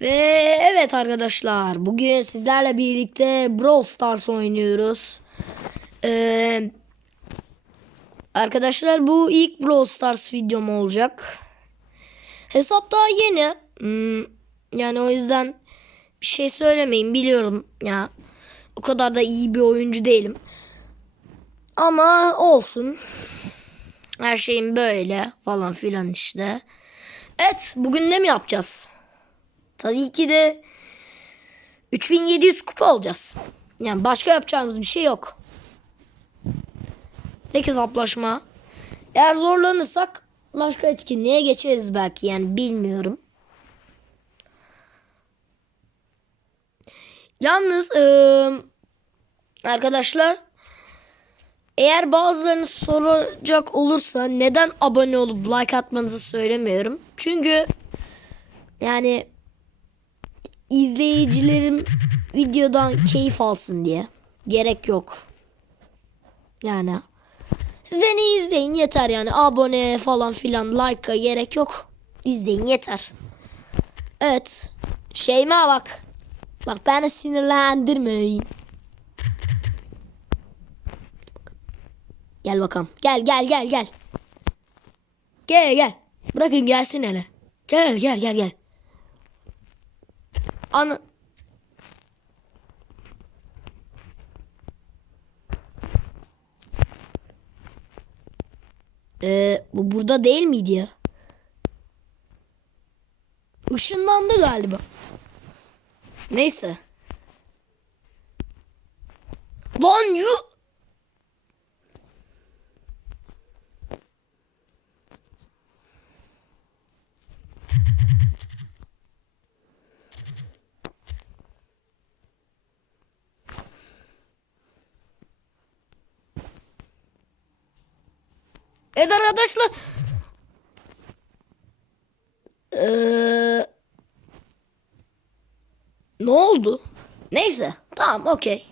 Ve evet arkadaşlar bugün sizlerle birlikte Brawl Stars oynuyoruz. Ee, arkadaşlar bu ilk Brawl Stars videom olacak. Hesap daha yeni. Hmm, yani o yüzden bir şey söylemeyin biliyorum ya. O kadar da iyi bir oyuncu değilim. Ama olsun. Her şeyin böyle falan filan işte. Evet bugün ne mi yapacağız? Tabii ki de 3700 kupa alacağız. Yani başka yapacağımız bir şey yok. Tek hesaplaşma. Eğer zorlanırsak başka etkinliğe geçeriz belki yani bilmiyorum. Yalnız eee, arkadaşlar eğer bazılarınız soracak olursa neden abone olup like atmanızı söylemiyorum. Çünkü yani izleyicilerim videodan keyif alsın diye. Gerek yok. Yani siz beni izleyin yeter yani. Abone falan filan like'a gerek yok. İzleyin yeter. Evet. Şeyma bak. Bak beni sinirlendirmeyin. Gel bakalım. Gel gel gel gel. Gel gel. Bırakın gelsin hele. Gel gel gel gel. Ana. Ee, bu burada değil miydi ya? Işınlandı galiba. Neyse. Lan yu. Evet arkadaşlar. Ee, ne oldu? Neyse. Tamam okey.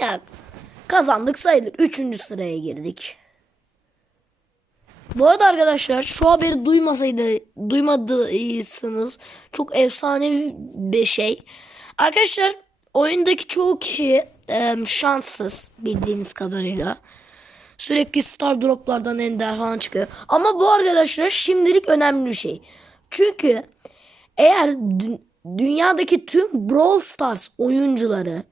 Ya kazandık sayılır. Üçüncü sıraya girdik. Bu arada arkadaşlar şu haberi duymasaydı duymadıysanız çok efsane bir şey. Arkadaşlar oyundaki çoğu kişi e, şanssız bildiğiniz kadarıyla. Sürekli star droplardan ender falan çıkıyor. Ama bu arkadaşlar şimdilik önemli bir şey. Çünkü eğer dü- dünyadaki tüm Brawl Stars oyuncuları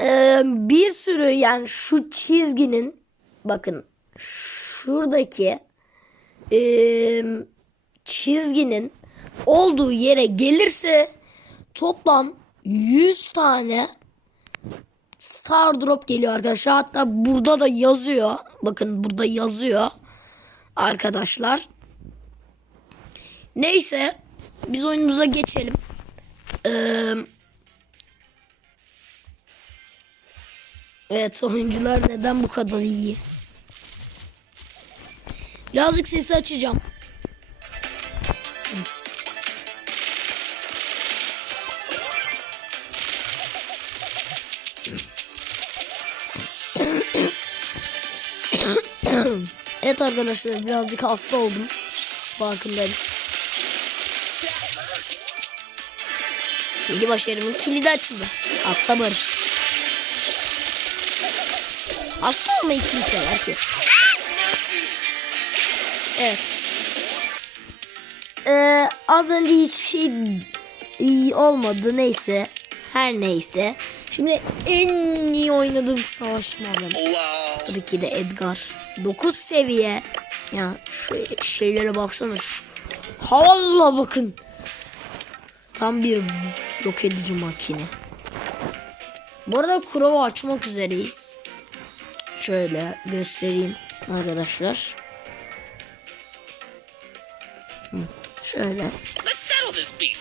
e, bir sürü yani şu çizginin bakın şuradaki e, çizginin olduğu yere gelirse toplam 100 tane Star Drop geliyor arkadaşlar. Hatta burada da yazıyor. Bakın burada yazıyor. Arkadaşlar. Neyse. Biz oyunumuza geçelim. Ee, evet oyuncular neden bu kadar iyi? Birazcık sesi açacağım. Evet arkadaşlar birazcık hasta oldum. Farkındayım. Yedi başarımın kilidi açıldı. Hasta Barış. Hasta olmayı kim sever ki? Evet. Ee, az önce hiçbir şey iyi olmadı. Neyse. Her neyse. Şimdi en iyi oynadığım savaşmalarım. Tabii ki de Edgar. 9 seviye. Ya şu şeylere baksana. Havalla bakın. Tam bir yok edici makine. Bu arada Crow'u açmak üzereyiz. Şöyle göstereyim arkadaşlar. Hı, Şöyle.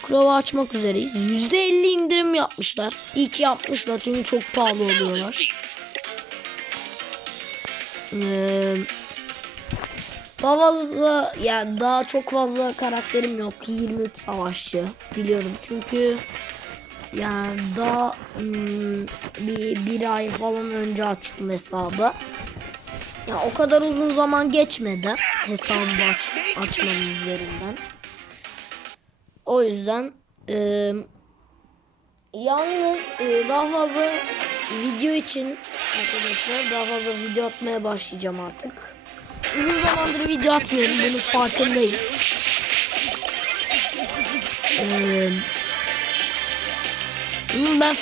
Crow'u açmak üzereyiz. %50 indirim yapmışlar. İyi ki yapmışlar çünkü çok pahalı oluyorlar. Daha fazla yani daha çok fazla karakterim yok. 23 savaşçı biliyorum çünkü yani daha hmm, bir, bir ay falan önce açtım hesabı. Ya o kadar uzun zaman geçmedi hesabı aç, açmanın üzerinden. O yüzden e, yalnız e, daha fazla video için arkadaşlar daha fazla video atmaya başlayacağım artık. Uzun zamandır video atmıyorum bunun farkındayım. Ee, bunun ben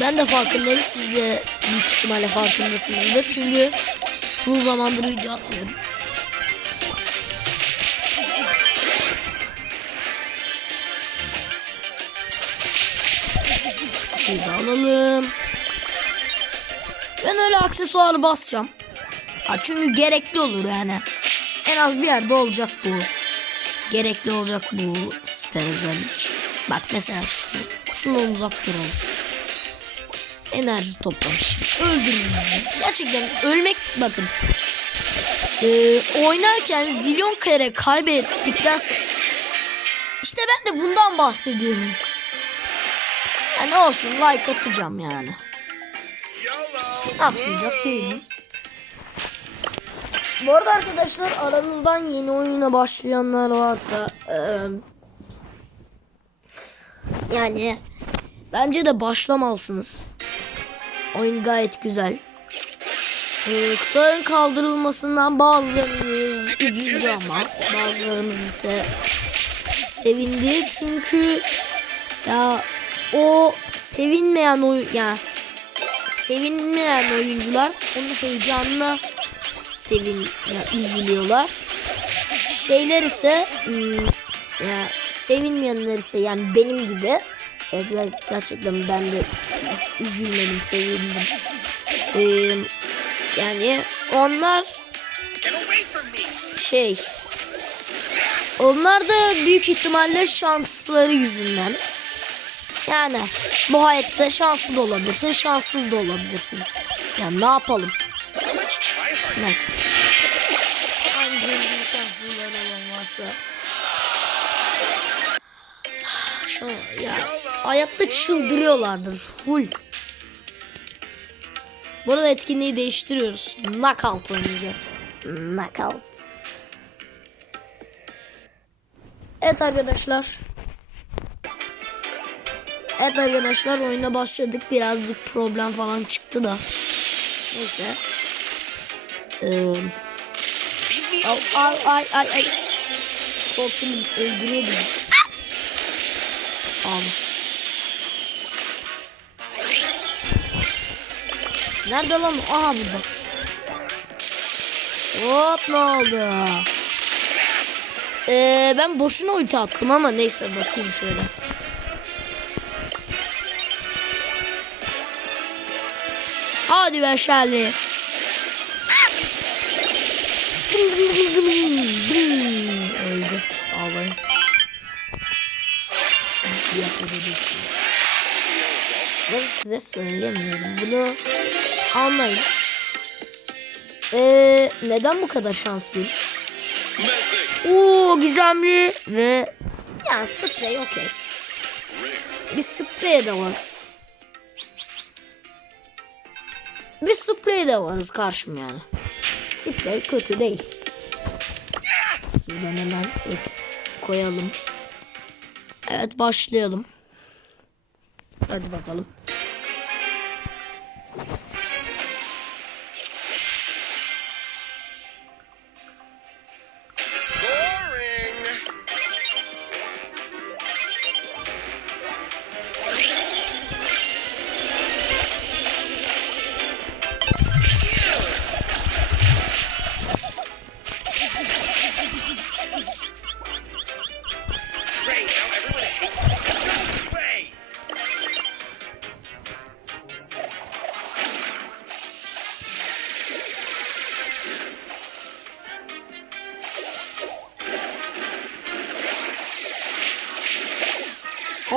ben de farkındayım siz de büyük ihtimalle farkındasınızdır çünkü uzun zamandır video atmıyorum. De alalım. Ben öyle aksesuarı basacağım. Ha, çünkü gerekli olur yani. En az bir yerde olacak bu. Gerekli olacak bu süper özellik. Bak mesela şu. Şundan uzak duralım. Enerji toplamış. Öldürün. Gerçekten ölmek bakın. Ee, oynarken zilyon kere kaybettikten sonra işte ben de bundan bahsediyorum. Yani olsun like atacağım yani. Atmayacak değilim. Bu arada arkadaşlar aranızdan yeni oyuna başlayanlar varsa eee, yani bence de başlamalısınız. Oyun gayet güzel. Ee, kutuların kaldırılmasından bazılarımız üzüldü ama bazılarımız ise sevindi çünkü ya o sevinmeyen oy ya sevinmeyen oyuncular onun heyecanına sevin ya üzülüyorlar. Şeyler ise hmm, ya sevinmeyenler ise yani benim gibi evet, ger- gerçekten ben de üzülmedim sevindim. Ee, yani onlar şey onlar da büyük ihtimalle şansları yüzünden yani bu hayatta şanslı da olabilirsin, şanssız da olabilirsin. Yani ne yapalım? Evet. Hangi. Şu ya hayatta çıldırıyorlardır. Full. Burada etkinliği değiştiriyoruz. Knockout oynayacağız. Knockout. Evet arkadaşlar. Evet arkadaşlar oyuna başladık. Birazcık problem falan çıktı da. Neyse. Ee, ay ay ay ay ay. Korktum öldürüyor beni. Abi. Nerede lan? Aha burada. Hop ne oldu? Ee, ben boşuna ulti attım ama neyse basayım şöyle. Hadi be Şerli. Öldü. Ağlayın. Ben size söylemiyorum. Bunu anlayın. Ee, neden bu kadar şanslıyım? Oo gizemli ve ya sprey okey. Bir sprey de var. Bir sprey de varız karşım yani. Sprey kötü değil. Buradan hemen et koyalım. Evet başlayalım. Hadi bakalım.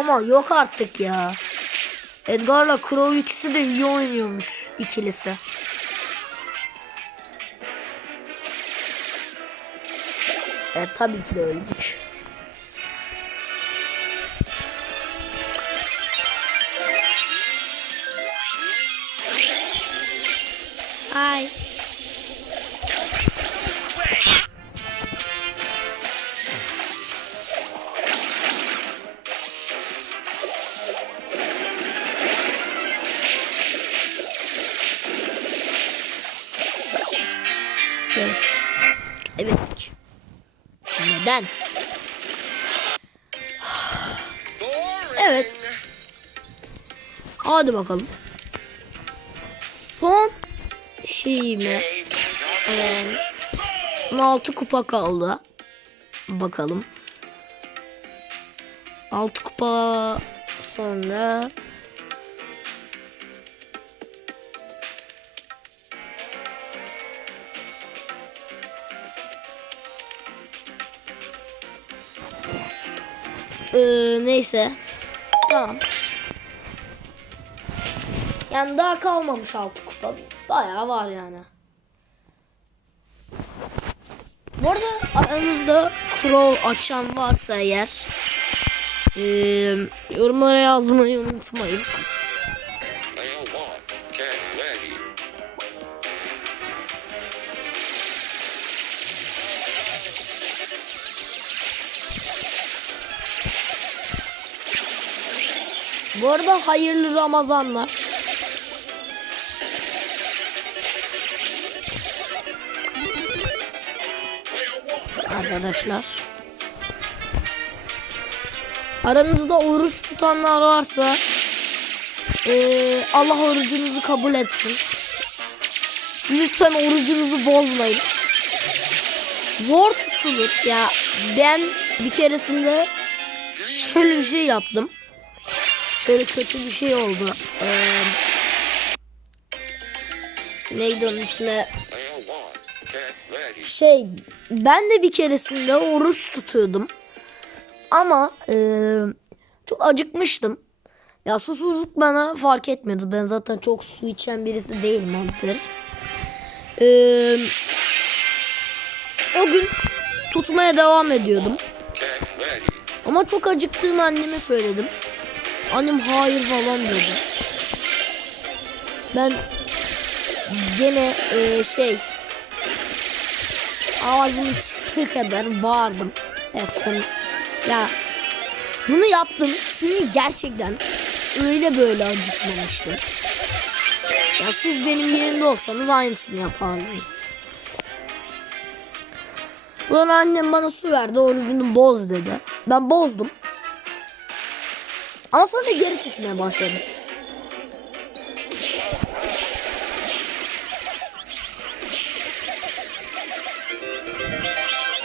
Ama yok artık ya. Edgar'la Crow ikisi de iyi oynuyormuş ikilisi. Evet tabii ki de öldük. gerek. Neden? Evet. Hadi bakalım. Son şeyimi. Ee, 16 kupa kaldı. Bakalım. 6 kupa sonra Ee, neyse. Tamam. Yani daha kalmamış 6 kupa. Bayağı var yani. Bu arada aranızda Crow açan varsa eğer eee yorumlara yazmayı unutmayın. Bu arada hayırlı Ramazanlar. Arkadaşlar. Aranızda oruç tutanlar varsa eee, Allah orucunuzu kabul etsin. Lütfen orucunuzu bozmayın. Zor tutulur. Ya ben bir keresinde şöyle bir şey yaptım şöyle kötü bir şey oldu. Ee, neydi onun ready. Şey ben de bir keresinde oruç tutuyordum. Ama e, çok acıkmıştım. Ya susuzluk bana fark etmiyordu. Ben zaten çok su içen birisi değilim ondır. Ee, o gün tutmaya devam ediyordum. Ama çok acıktığımı anneme söyledim. Annem hayır falan dedi. Ben gene e, şey ağzım çıktığı kadar bağırdım. Evet konu. Ya bunu yaptım çünkü gerçekten öyle böyle acıkmamıştım. Ya siz benim yerimde olsanız aynısını yapardınız. Sonra annem bana su verdi. Orucunu boz dedi. Ben bozdum. Ama sonra geri tutmaya başladım.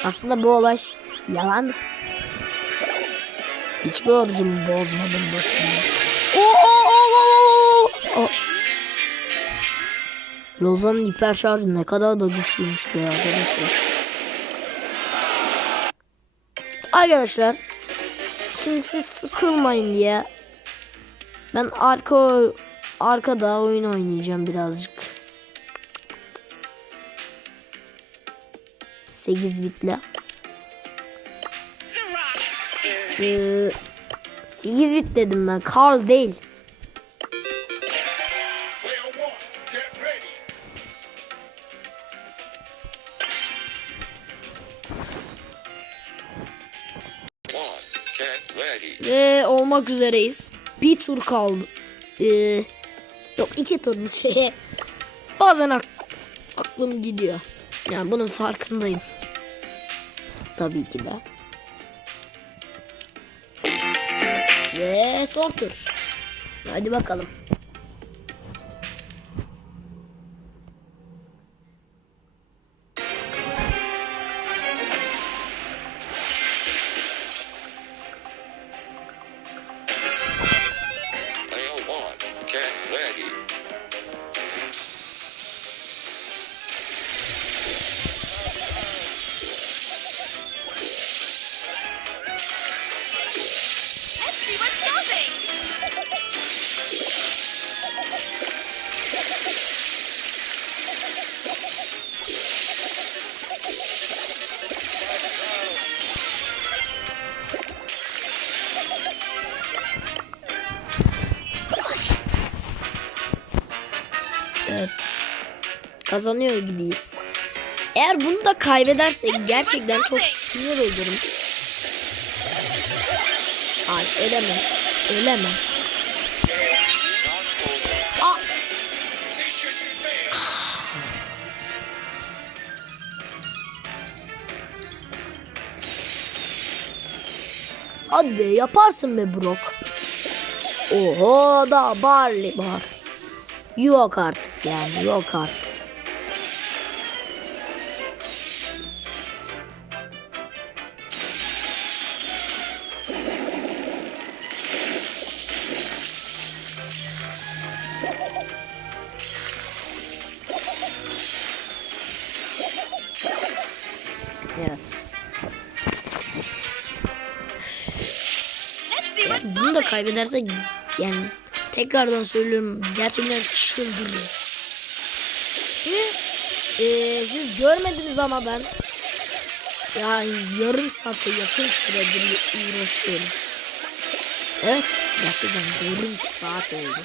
Aslında bu olay yalan. Hiçbir orucumu bozmadım dostum. Lozan'ın hiper şarjı ne kadar da güçlüymüş be arkadaşlar. Arkadaşlar Şimdi siz sıkılmayın diye ben arka arkada oyun oynayacağım birazcık. 8 bitle. Ee, 8 bit dedim ben. Carl değil. Olmak üzereyiz. Bir tur kaldı. Ee, yok iki tur bir şeye. Bazen ak- aklım gidiyor. Yani bunun farkındayım. Tabii ki de. Ve son tur. Hadi bakalım. Kazanıyor gibiyiz. Eğer bunu da kaybedersek gerçekten çok sinir olurum. Ay ölemem. Ölemem. Aa, fail. hadi be yaparsın be Brock. Oho da Barley var. Yok artık yani yok artık. Evet. Bunu da kaybedersek yani tekrardan söylüyorum gerçekten çıldırıyor. Eee, siz görmediniz ama ben yani yarım saate yakın süredir uğraşıyorum. Evet gerçekten yarım saat oldu.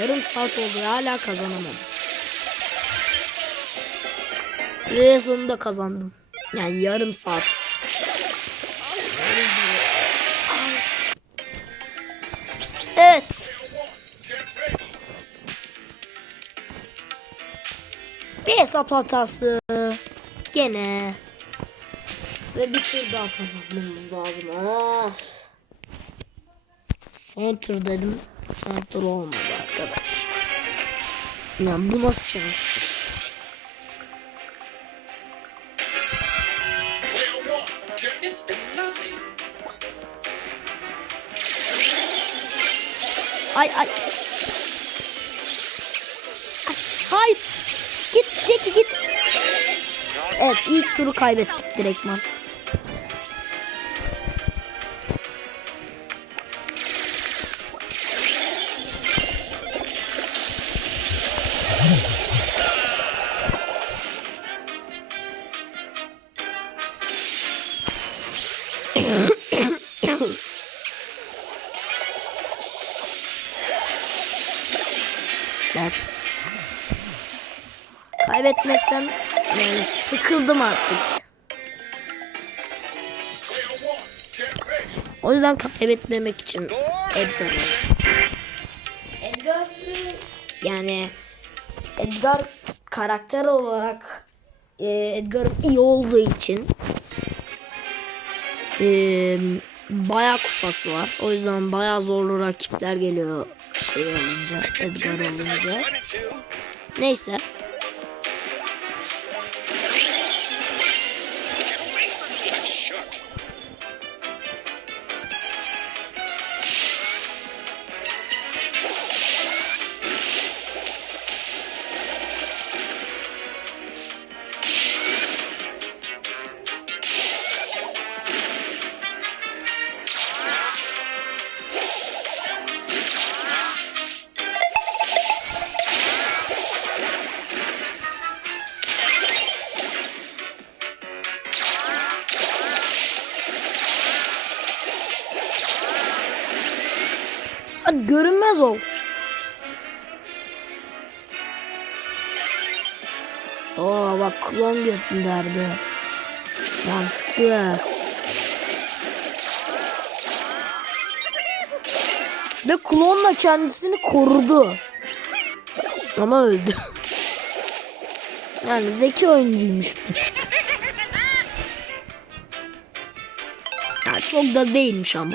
Yarım saat oldu hala kazanamadım. Ve sonunda kazandım. Yani yarım saat. Evet. Bir hesap hatası. Gene. Ve bir tur daha kazanmamız lazım. Ah. Son tur dedim. Son tur olmadı arkadaş. Yani bu nasıl şans? Ay ay. Ay, Hayır. Git Jackie git. Evet ilk turu kaybettik direktman. Kaybetmekten yani sıkıldım artık. O yüzden kaybetmemek için Edgar. Edgar yani Edgar karakter olarak e, Edgar iyi olduğu için e, bayağı kupası var. O yüzden bayağı zorlu rakipler geliyor şey olunca Edgar olunca. Neyse. Ol. Oo bak klon gönderdi. Mantıklı. Ve klonla kendisini korudu. Ama öldü. Yani zeki oyuncuymuş. Ya çok da değilmiş ama.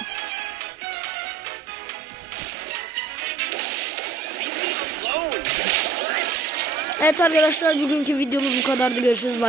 Evet arkadaşlar bugünkü videomuz bu kadardı. Görüşürüz. Bay.